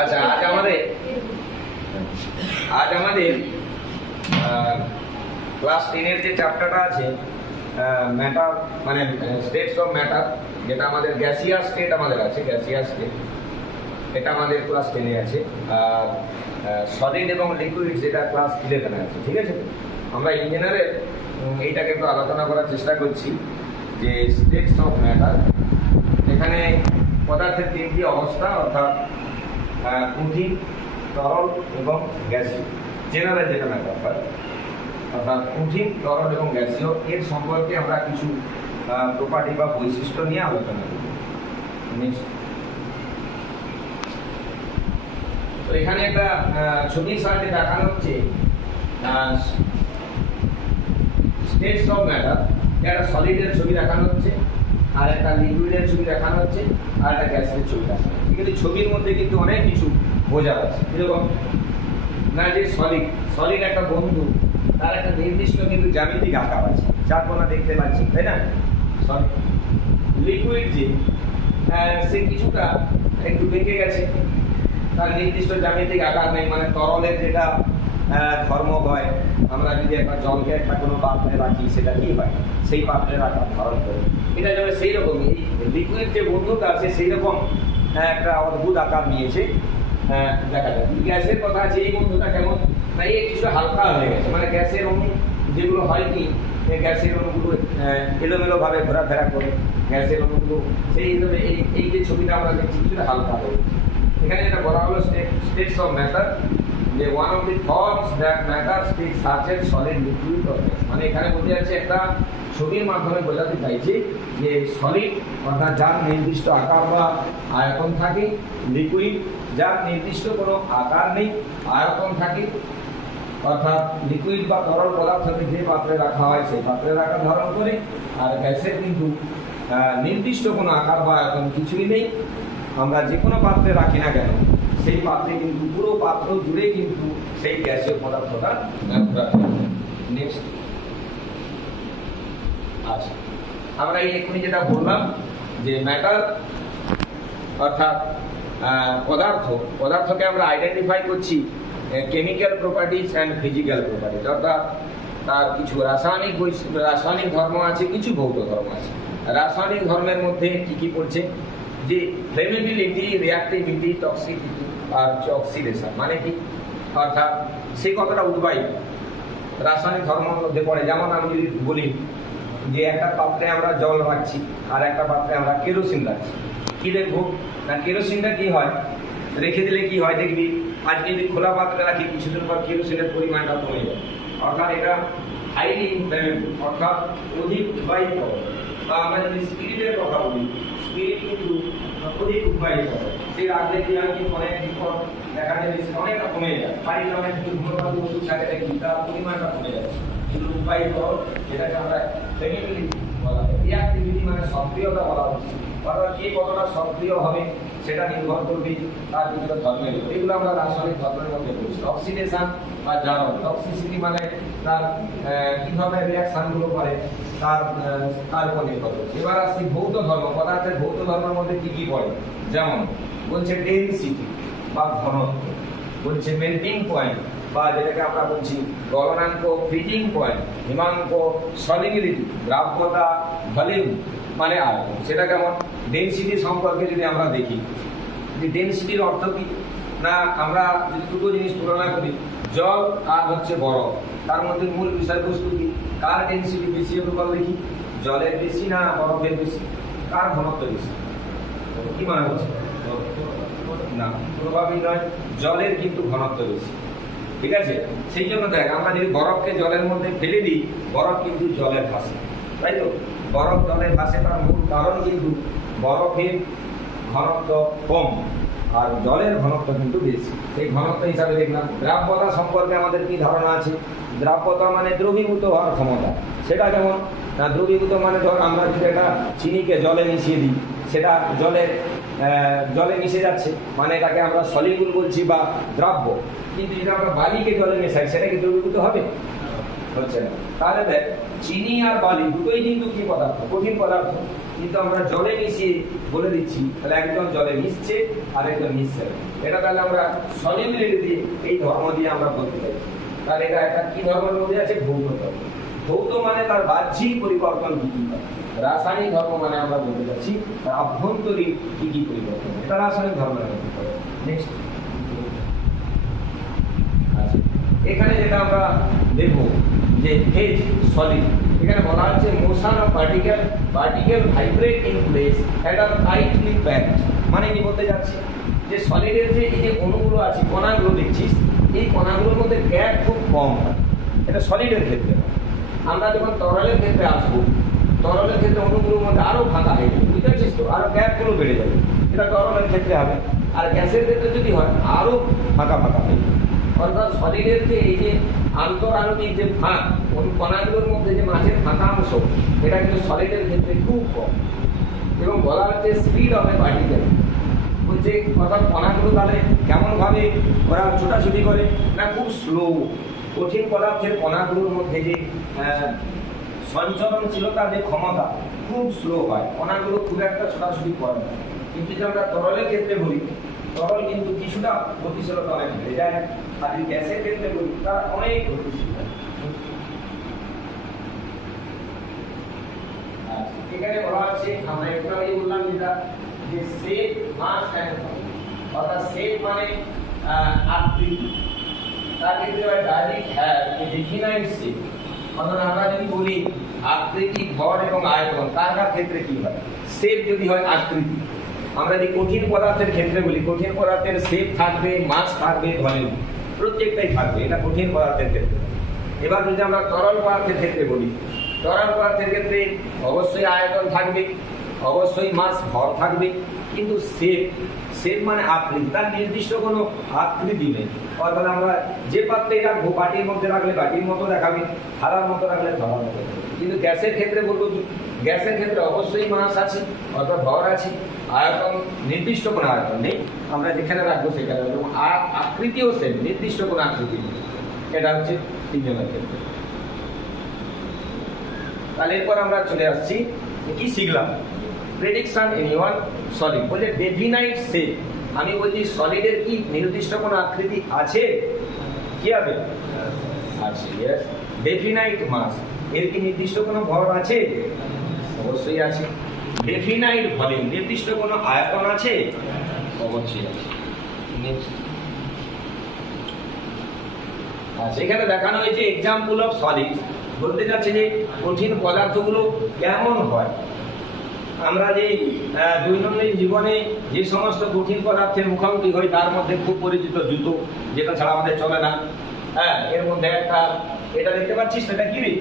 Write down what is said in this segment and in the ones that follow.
আচ্ছা, আজ আমাদের ক্লাস 10 এর যে চ্যাপ্টারটা আছে ম্যাটার মানে স্টেটস অফ ম্যাটার, যেটা আমাদের গ্যাসিয়াস স্টেট আমাদের আছে, গ্যাসিয়াস স্টেট এটা আমাদের ক্লাস 10 এ আছে। আর সলিড এবং লিকুইড যেটা ক্লাস 11 এ আছে। ঠিক আছে, আমরা ইঞ্জিনিয়ারের এইটাকে একটু আলোচনা করার চেষ্টা করছি যে স্টেটস অফ ম্যাটার, এখানে পদার্থের তিনটি অবস্থা, অর্থাৎ কঠিন, তরল এবং গ্যাসীয়, জেনারেল যেটা ম্যাটার হয়, অর্থাৎ কঠিন, তরল এবং গ্যাসীয় এর সম্পর্কে আমরা কিছু প্রপার্টি বা বৈশিষ্ট্য নিয়ে আলোচনা করব। তো এখানে একটা ছবির সাহায্যে দেখানো হচ্ছে স্টেটস অফ ম্যাটার। একটা সলিডের ছবি দেখানো হচ্ছে, আর একটা লিকুইডের ছবি দেখানো হচ্ছে, আর একটা গ্যাসের ছবি দেখানো হচ্ছে। কিন্তু ছবির মধ্যে কিন্তু অনেক কিছু বোঝা যাচ্ছে। কিরকম না, যে সলিড একটা বন্ধু, তার একটা নির্দিষ্ট কিন্তু জ্যামিতিক আকার আছে, যার কোনো দেখতে পাচ্ছি, তাই না? সলিড লিকুইড যে সে কিছুটা একটু বেঁকে গেছে, তার নির্দিষ্ট জ্যামিতিক আকার নেই। মানে তরলের যেটা ধর্ম হয়, আমরা যদি একটা জলকে একটা কোনো পাত্রে রাখি, সেটা কি হয়, সেই পাত্রের আকার ধারণ করে। এটা যেমন সেই রকমই লিকুইড যে বন্ধুটা আছে, সেই রকম একটা অদ্ভুত আকার নিয়েছে দেখা যায়। গ্যাসের কথা আছে, এই বন্ধুটা কেমন না, এই কিছুটা হালকা হয়ে গেছে। মানে গ্যাসের অণু যেগুলো হয় কি, গ্যাসের অণুগুলো এলোমেলো ভাবে ঘোরাফেরা করে, গ্যাসের অণুগুলো সেই হিসাবে এই যে ছবিটা আমরা দেখছি কিছুটা হালকা হয়ে গেছে। এখানে যেটা বলা হলো স্টেটস অফ ম্যাটার, যে one of the forms that matter state such as solid, liquid or gas. মানে এখানে বোঝা যাচ্ছে, একটা ছবির মাধ্যমে বোঝাতে চাইছে যে সলিড অর্থাৎ যার নির্দিষ্ট আকার বা আয়তন থাকে, লিকুইড যার নির্দিষ্ট কোনো আকার নেই, আয়তন থাকে, অর্থাৎ লিকুইড বা তরল পদার্থকে যে পাত্রে রাখা হয় সেই পাত্রের আকার ধারণ করে, আর গ্যাসের কিন্তু নির্দিষ্ট কোনো আকার বা আয়তন কিছুই নেই। আমরা যে কোনো পাত্রে রাখি না কেন, সেই পাত্রে কিন্তু পুরো পাত্র জুড়ে কিন্তু সেই গ্যাসীয় পদার্থটা নেক্সট। আচ্ছা, আমরা এই এক্ষুনি যেটা বললাম যে ম্যাটার অর্থাৎ পদার্থকে আমরা আইডেন্টিফাই করছি chemical properties and physical properties, অর্থাৎ তার কিছু রাসায়নিক ধর্ম আছে, কিছু ভৌত ধর্ম আছে। রাসায়নিক ধর্মের মধ্যে কি কি পড়ছে, যে ফ্লেমেবিলিটি, রিঅ্যাক্টিভিটি, টক্সিসিটি আর অক্সিডেশন। মানে কি, অর্থাৎ সে কতটা উদ্বায়ী রাসায়নিক ধর্মের মধ্যে পড়ে। যেমন আমি যদি বলি যে একটা পাত্রে আমরা জল রাখছি, আর একটা পাত্রে আমরা কেরোসিন রাখছি, কি দেখবো না, কেরোসিনটা কি হয়, রেখে দিলে কি হয় দেখবি, আজকে যদি খোলা পাত্রে রাখি, কিছুদিন পর কেরোসিনের পরিমাণটা কমে যায়। অর্থাৎ এটা হাইলি ইনফ্লেমেবল, অর্থাৎ অধিক উদ্বায়ী হবে। বা আমরা যদি স্পিরিটের কথা বলি, স্পিরিট কিন্তু অধিক উদ্বায়ী হবে। সে রাখলে কি হয়, কি অনেক পর দেখা যাবে অনেকটা কমে যায়। বাড়িতে অনেক ধূমপান ওষুধ থাকে দেখি, তার পরিমাণটা কমে যায়। কিন্তু উদ্বায়ী হল, যেটাকে আমরা ফ্লেমেবিলিটি বলা হয়। রিঅ্যাক্টিভিটি মানে সক্রিয়তা বলা হচ্ছে, অর্থাৎ কে কতটা সক্রিয় হবে সেটা নির্ভর করবে তার বিভিন্ন ধর্মের উপর। এগুলো আমরা রাসায়নিক ধর্মের মধ্যে বলছি। অক্সিডেশন বা জারণ, টক্সিসিটি মানে তার কি ধরনের রিঅ্যাকশনগুলো করে তার উপর নির্ভর করছে। এবার আসছি ভৌত ধর্ম। পদার্থের ভৌত ধর্মের মধ্যে কি কি পড়ে, যেমন বলছে ডেনসিটি বা ঘনত্ব, বলছে মেল্টিং পয়েন্ট বা যেটাকে আমরা বলছি গলনাঙ্ক, ফ্রিজিং পয়েন্ট, হিমাঙ্ক, সলিবিলিটি, দ্রাব্যতা, ভলিউম মানে আয়তন। সেটা কেমন, ডেনসিটি সম্পর্কে যদি আমরা দেখি, যে ডেনসিটির অর্থ কি না, আমরা যদি দুটো জিনিস তুলনা করি, জল আর হচ্ছে বরফ, তার মধ্যে মূল বিষয়বস্তু কি, কার ডেনসিটি বেশি হবে বল দেখি, জলের বেশি না বরফের বেশি, কার ঘনত্ব বেশি, কি মনে হচ্ছে? না, প্রভাবই নয়, জলের কিন্তু ঘনত্ব বেশি। ঠিক আছে, সেই জন্য দেখ, আমরা যদি বরফকে জলের মধ্যে ফেলে দিই, বরফ কিন্তু জলে ভাসে, তাই তো? বরফ জলে ভাসে, তার মূল কারণ কিন্তু বরফের ঘনত্ব কম আর জলের ঘনত্ব কিন্তু বেশি। সেই ঘনত্ব হিসাবে দেখলাম। দ্রাব্যতা সম্পর্কে আমাদের কি ধারণা আছে, দ্রাব্যতা মানে দ্রবীভূত হওয়ার ক্ষমতা। সেটা যেমন দ্রবীভূত মানে ধর আমরা যদি একটা চিনিকে জলে মিশিয়ে দিই, সেটা জলে মিশে যাচ্ছে, মানে এটাকে আমরা সলিবল বলছি বা দ্রাব্য। কিন্তু যদি আমরা বালিকে জলে মেশাই, সেটা কি দ্রবীভূত হবে? হচ্ছে না। তাহলে দেখ চিনি আর বালি দুটোই কিন্তু কি পদার্থ, কঠিন পদার্থ, কিন্তু আমরা জলে মিশিয়ে বলে দিচ্ছি তাহলে একজন জলে মিশছে আর একজন মিশছে না। এটা তাহলে আমরা সলিবিলিটি দিয়ে এই ধর্ম দিয়ে আমরা বলতে পারি। তাহলে এটা একটা কি ধর্মের মধ্যে আছে, ভৌত ধর্ম। ভৌত মানে তার বাহ্যিক পরিবর্তন কি কি হয়, রাসায়নিক ধর্ম মানে আমরা বলতে পারছি তার আভ্যন্তরীণ কি কি পরিবর্তন, এটা রাসায়নিক ধর্মের মধ্যে পড়ে। নেক্সট আচ্ছা, এখানে যেটা আমরা দেখব যে ফেজ সলিড, এখানে বলা হচ্ছে motion of particle vibrate in place at a tightly packed. মানে কি বলতে যাচ্ছি যে সলিডের যে এই যে অণুগুলো আছে, কণাগুলো দেখছিস, এই কণাগুলোর মধ্যে গ্যাপ খুব কম হয়। এটা সলিডের ক্ষেত্রে। আমরা যখন তরলের ক্ষেত্রে আসবো, তরলের ক্ষেত্রে অণুগুলোর মধ্যে আরো ফাঁকা হয়ে যাবে, বুঝতে পারছিস তো, আরো গ্যাপগুলো বেড়ে যাবে। এটা তরলের ক্ষেত্রে হবে। আর গ্যাসের ক্ষেত্রে যদি হয় আরো ফাঁকা ফাঁকা হয়ে যাবে। অর্থাৎ সলিডের যে এই যে আন্তঃআণবিক যে ফাঁক, কণাগুলোর মধ্যে যে মাঝের ফাঁকা অংশ, এটা কিন্তু সলিডের ক্ষেত্রে খুব কম। এবং বলা হচ্ছে স্পিড অফ এ পার্টিকেল, বলছে অর্থাৎ কণাগুলো তাহলে কেমন ভাবে ওরা ছোটাছুটি করে না, খুব স্লো। কঠিন পদার্থের কণাগুলোর মধ্যে যে সঞ্চরণশীলতা যে ক্ষমতা খুব স্লো হয়, কণাগুলো খুব একটা ছোটাছুটি করে না। কিন্তু যদি আমরা তরলের ক্ষেত্রে বলি, তরল কিন্তু কিছুটা গতিশীলতা অনেক বেড়ে যায়। আর যদি গ্যাসের ক্ষেত্রে বলি তার অনেক গতিশীল। এখানে বলা হচ্ছে, আমরা একটু আগে বললাম যেটা যে শেপ, মাস এন্ড ফর্ম, অর্থাৎ শেপ মানে আকৃতি, তার ক্ষেত্রে হয় ডাইরেক্ট ডেফিনাইট শেপ। অর্থাৎ আমরা যদি বলি আকৃতি, ভর এবং আয়তন, কার ক্ষেত্রে কি হয়, শেপ যদি হয় আকৃতি। আমরা যদি কঠিন পদার্থের ক্ষেত্রে বলি, কঠিন পদার্থের শেপ থাকবে, মাস থাকবে, ভলিউম প্রত্যেকটাই থাকবে, এটা কঠিন পদার্থের ক্ষেত্রে। এবার যদি আমরা তরল পদার্থের ক্ষেত্রে বলি, তরল পদার্থের ক্ষেত্রে অবশ্যই আয়তন থাকবে, অবশ্যই মাস, ভর থাকবে, কিন্তু শেপ মানে আকৃতি, তার নির্দিষ্ট কোনো আকৃতি নেই। অর্থাৎ আমরা যে পাত্রে রাখবো, বাটির মধ্যে রাখলে বাটির মতো দেখাবে, থালার মতো রাখলে থালার মতো দেখাবে। কিন্তু গ্যাসের ক্ষেত্রে বলবো কি, গ্যাসের ক্ষেত্রে অবশ্যই মাস আছে, অর্থাৎ ভর আছে, আয়তন নির্দিষ্ট কোনো আয়তন নেই, আমরা যেখানে রাখবো সেখানে রাখবো, আর আকৃতিও সেম, নির্দিষ্ট কোনো আকৃতি নেই। এটা হচ্ছে তিনজনের ক্ষেত্রে। তাহলে এরপর আমরা চলে আসছি কি শিখলাম, প্রেডিকশন ইন ওয়ান সলিড। বলছে ডেফিনাইট শেপ, আমি বলছি সলিডের কি নির্দিষ্ট কোনো আকৃতি আছে, কি হবে, আছে, यस। ডেফিনাইট মাস, এর কি নির্দিষ্ট কোনো ভর আছে, অবশ্যই আছে। ডেফিনাইট ভলিউম, নির্দিষ্ট কোনো আয়তন আছে, অবশ্যই আছে। আচ্ছা, এখানে দেখানো হয়েছে এক্সাম্পল অফ সলিড, বলতে যাচ্ছে যে কঠিন পদার্থগুলো কেমন হয়। আমরা যে দৈনন্দিন জীবনে যে সমস্ত কঠিন পদার্থের মুখোমুখি হই, তার মধ্যে খুব পরিচিত জুতো, যেটা ছাড়া আমাদের চলে না। হ্যাঁ, এর মধ্যে একটা, এটা দেখতে পাচ্ছিস, সেটা কি রে,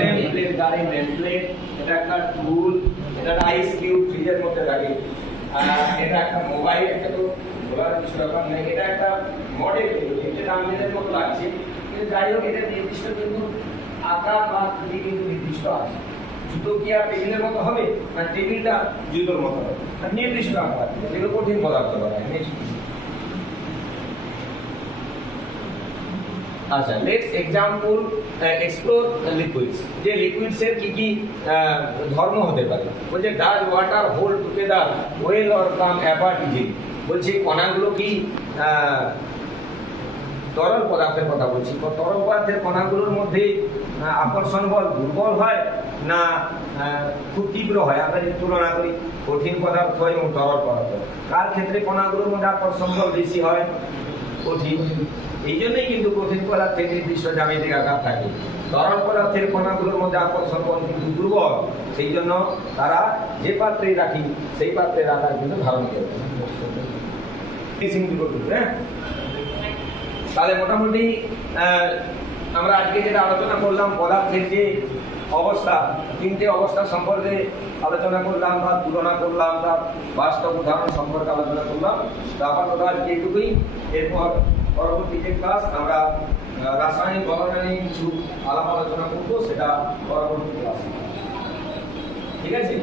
নেম প্লেট, গাড়ির নেম প্লেট। এটা একটা টুল, এটা আইস কিউব ফ্রিজের মধ্যে থাকে। এটা একটা মোবাইল, এটা তো বলার কিছু ব্যাপার নেই। এটা একটা মডেল, এটা আমাদের মতো লাগছে, কিন্তু যাই হোক এটা নির্দিষ্ট কিন্তু আকার বা আকৃতি কিন্তু নির্দিষ্ট আছে। জুতো কি আর টেবিলের মতো হবে, না টেবিলটা জুতোর মতো হবে, নির্দিষ্ট আকার, যেগুলো কঠিন পদার্থ বলা হয়। আচ্ছা, লেটস এক্সাম্পল এক্সপ্লোর লিকুইডস, যে লিকুইডস এর কি কি ধর্ম হতে পারে। বলছে does water hold together well or come apart easily. বলছে কণাগুলো কি তরল পদার্থের কথা বলছি, তরল পদার্থের কণাগুলোর মধ্যে আকর্ষণ বল দুর্বল হয় না খুব তীব্র হয়। আমরা যদি তুলনা করি কঠিন পদার্থ এবং তরল পদার্থ, কার ক্ষেত্রে কণাগুলোর মধ্যে আকর্ষণ বল বেশি হয়, কঠিন। এই জন্যই কিন্তু কঠিন পদার্থের নির্দিষ্ট জ্যামিতিক আকার থাকে, তরল পদার্থের কণাগুলোর মধ্যে আকর্ষণ বল কিন্তু দুর্বল, সেই জন্য তারা যে পাত্রেই রাখি সেই পাত্রের আকার কিন্তু ধারণ করে। হ্যাঁ, তাহলে মোটামুটি আমরা আজকে যেটা আলোচনা করলাম, পদার্থের যে অবস্থা, তিনটে অবস্থা সম্পর্কে আলোচনা করলাম, বা তুলনা করলাম, তার বাস্তব উদাহরণ সম্পর্কে আলোচনা করলাম। আপাতত আজকে এটুকুই। এরপর পরবর্তী যে ক্লাস আমরা রাসায়নিক গণনা নিয়ে কিছু আলাপ আলোচনা করবো, সেটা পরবর্তী ক্লাসে। ঠিক আছে।